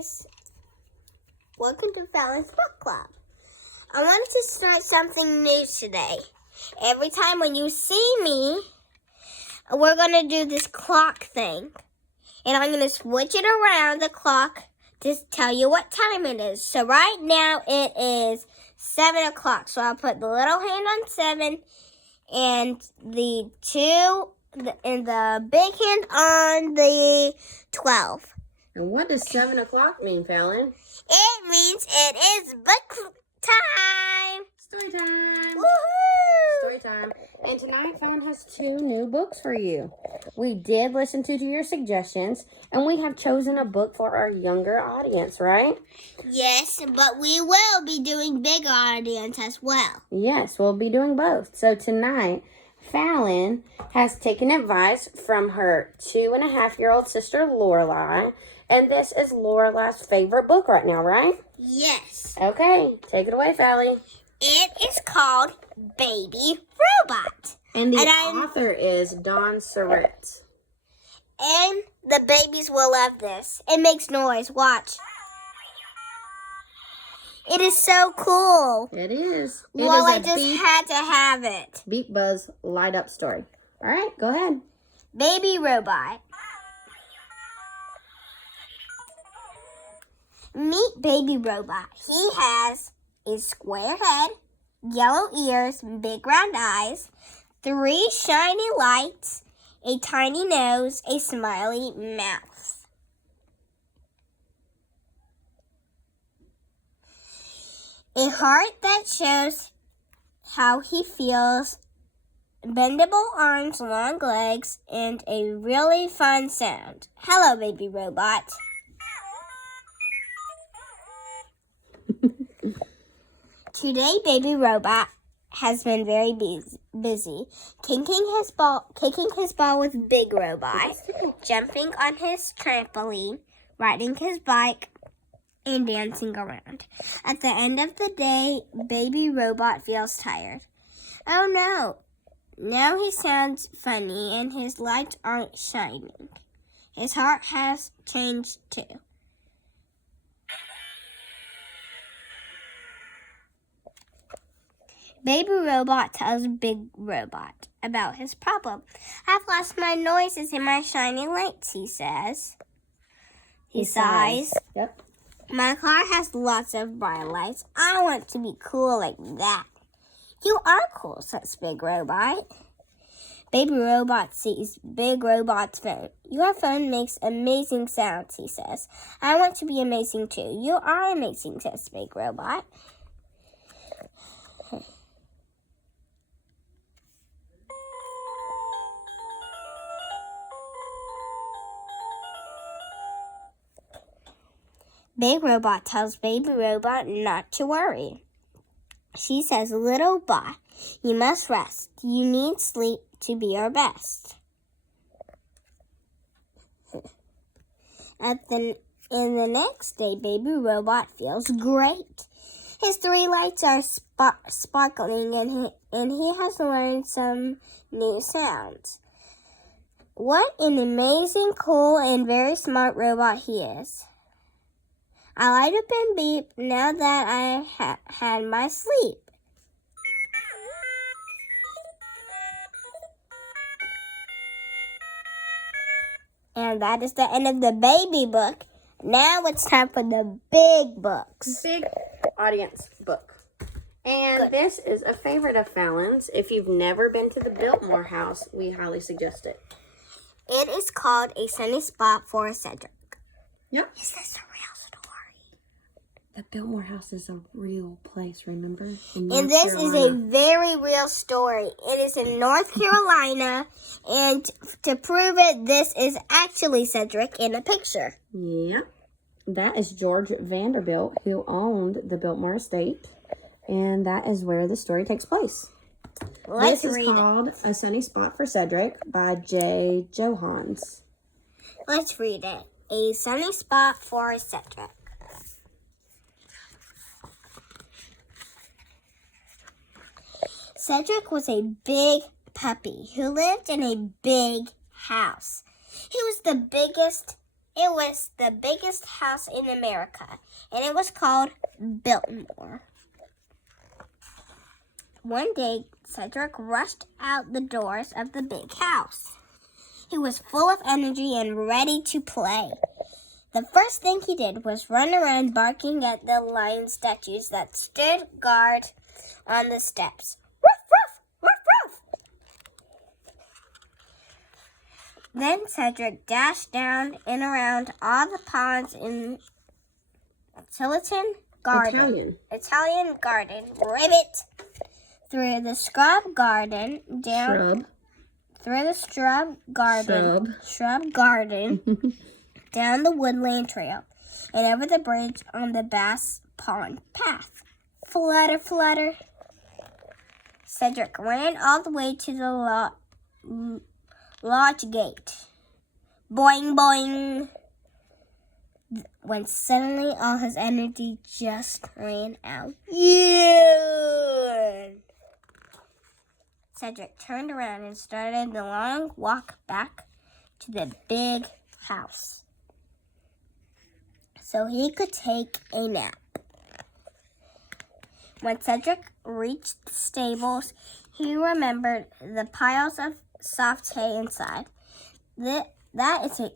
guys. Welcome to Fallon's Book Club. I wanted to start something new today. Every time when you see me, we're going to do this clock thing. And I'm going to switch it around the clock to tell you what time it is. So right now it is 7 o'clock. So I'll put the little hand on 7 and the big hand on the 12. And what does 7 o'clock mean, Fallon? It means it is book time. Story time. Woohoo! Story time. And tonight, Fallon has 2 new books for you. We did listen to your suggestions, and we have chosen a book for our younger audience, right? Yes, but we will be doing bigger audience as well. Yes, we'll be doing both. So tonight, Fallon has taken advice from her 2.5-year-old sister, Lorelai. And this is Lorelai's favorite book right now, right? Yes. Okay, take it away, Fally. It is called Baby Robot. And the author is Dawn Surratt. And the babies will love this. It makes noise. Watch. It is so cool. It is. Well, I just had to have it. Beep, buzz, light up story. All right, go ahead. Baby Robot. Meet Baby Robot. He has a square head, yellow ears, big round eyes, 3 shiny lights, a tiny nose, a smiley mouth. A heart that shows how he feels, bendable arms, long legs, and a really fun sound. Hello, Baby Robot. Today, Baby Robot has been very busy, kicking his ball with Big Robot, jumping on his trampoline, riding his bike, and dancing around. At the end of the day, Baby Robot feels tired. Oh no! Now he sounds funny and his lights aren't shining. His heart has changed too. Baby Robot tells Big Robot about his problem. I've lost my noises and my shiny lights, he says. He sighs. Yep. My car has lots of bright lights. I want to be cool like that. You are cool, says Big Robot. Baby Robot sees Big Robot's phone. Your phone makes amazing sounds, he says. I want to be amazing too. You are amazing, says Big Robot. Big Robot tells Baby Robot not to worry. She says, little bot, you must rest. You need sleep to be your best. In the next day, Baby Robot feels great. His 3 lights are sparkling and he has learned some new sounds. What an amazing, cool, and very smart robot he is. I light up and beep now that I had my sleep. And that is the end of the baby book. Now it's time for the big books. Big audience book. And this is a favorite of Fallon's. If you've never been to the Biltmore house, we highly suggest it. It is called A Sunny Spot for Cedric. Yep. Is this a real story? The Biltmore house is a real place, remember? And this is a very real story. It is in North Carolina. And to prove it, this is actually Cedric in a picture. Yeah. That is George Vanderbilt, who owned the Biltmore estate. And that is where the story takes place. Let's read it. This is called A Sunny Spot for Cedric by J. Johans. Let's read it. A Sunny Spot for Cedric. Cedric was a big puppy who lived in a big house. He was the biggest It was the biggest house in America, and it was called Biltmore. One day, Cedric rushed out the doors of the big house. He was full of energy and ready to play. The first thing he did was run around barking at the lion statues that stood guard on the steps. Ruff, ruff, ruff, ruff. Then Cedric dashed down and around all the ponds in Italian garden, ribbit, through the scrub garden, down through the shrub garden, down the woodland trail, and over the bridge on the Bass Pond path. Flutter, flutter. Cedric ran all the way to the lodge gate. Boing, boing. When suddenly all his energy just ran out. Yeah! Cedric turned around and started the long walk back to the big house so he could take a nap. When Cedric reached the stables, he remembered the piles of soft hay inside. That is a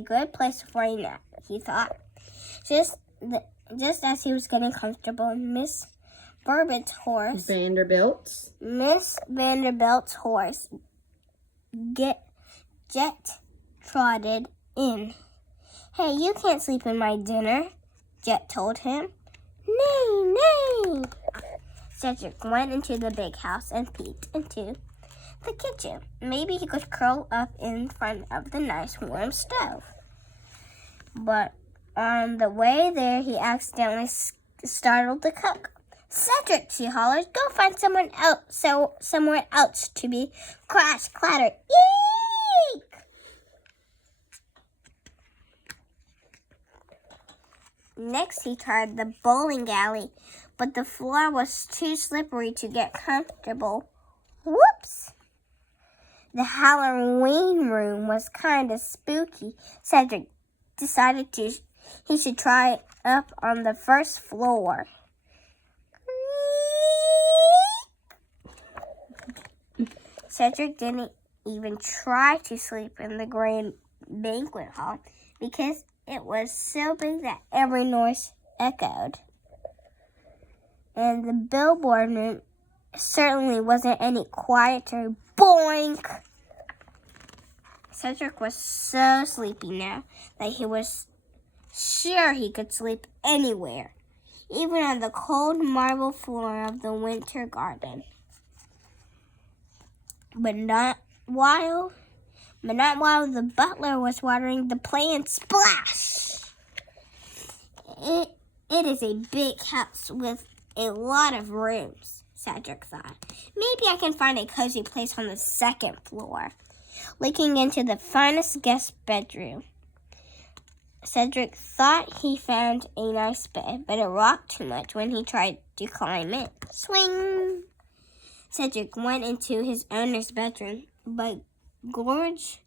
good place for a nap, he thought. Just as he was getting comfortable, Miss Vanderbilt's horse Jet trotted in. Hey, you can't sleep in my dinner, Jet told him. Nay, nay. Cedric went into the big house and peeked into the kitchen. Maybe he could curl up in front of the nice warm stove. But on the way there, he accidentally startled the cook. Cedric, she hollered, go find somewhere else to be. Crash, clatter, eek! Next, he tried the bowling alley, but the floor was too slippery to get comfortable. Whoops! The Halloween room was kind of spooky. Cedric decided he should try it up on the first floor. Cedric didn't even try to sleep in the grand banquet hall because it was so big that every noise echoed. And the billboard room certainly wasn't any quieter. Boink! Cedric was so sleepy now that he was sure he could sleep anywhere, even on the cold marble floor of the winter garden. But not while the butler was watering the plants. Splash! It is a big house with a lot of rooms, Cedric thought. Maybe I can find a cozy place on the second floor. Looking into the finest guest bedroom, Cedric thought he found a nice bed, but it rocked too much when he tried to climb it. Swing! Cedric went into his owner's bedroom, but George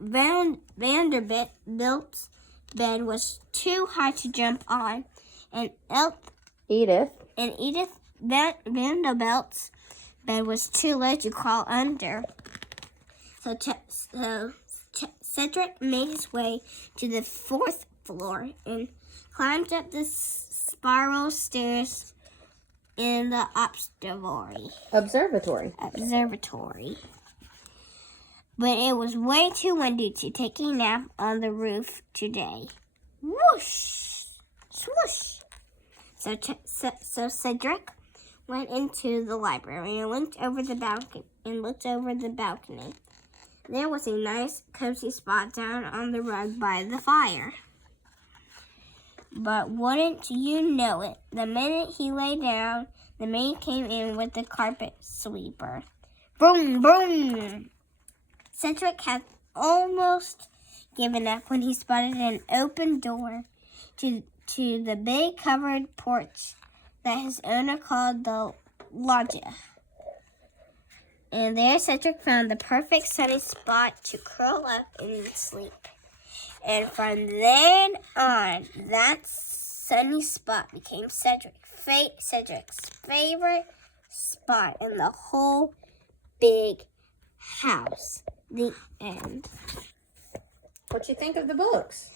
Vanderbilt's bed was too high to jump on, and Edith Vanderbilt's bed was too low to crawl under. So Cedric made his way to the fourth floor and climbed up the spiral stairs in the observatory. But it was way too windy to take a nap on the roof today. Whoosh! Swoosh! So Cedric went into the library and looked over the balcony. There was a nice, cozy spot down on the rug by the fire. But wouldn't you know it, the minute he lay down, the maid came in with the carpet sweeper. Boom, boom! Cedric had almost given up when he spotted an open door to the big covered porch that his owner called the loggia. And there Cedric found the perfect sunny spot to curl up and sleep. And from then on, that sunny spot became Cedric's favorite spot in the whole big house. The end. What you think of the books?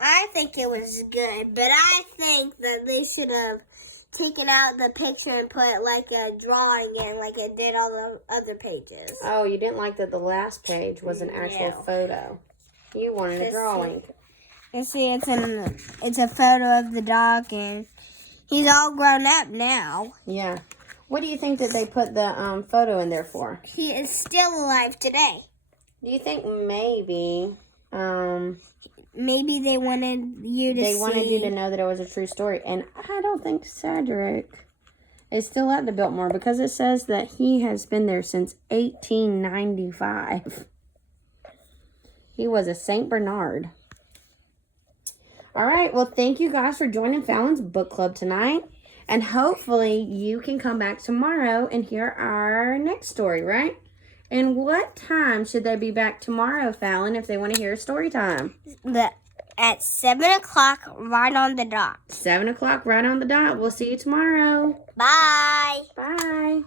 I think it was good, but I think that they should have taken out the picture and put like a drawing in like it did all the other pages. Oh, you didn't like that the last page was an actual photo. You wanted a drawing. You see, it's a photo of the dog, and he's all grown up now. Yeah. What do you think that they put the photo in there for? He is still alive today. Do you think maybe maybe they wanted you to they wanted you to know that it was a true story? And I don't think Cedric is still at the Biltmore because it says that he has been there since 1895. He was a St. Bernard. All right. Well, thank you guys for joining Fallon's book club tonight. And hopefully you can come back tomorrow and hear our next story, right? And what time should they be back tomorrow, Fallon, if they want to hear a story time? At 7 o'clock, right on the dot. 7 o'clock, right on the dot. We'll see you tomorrow. Bye. Bye.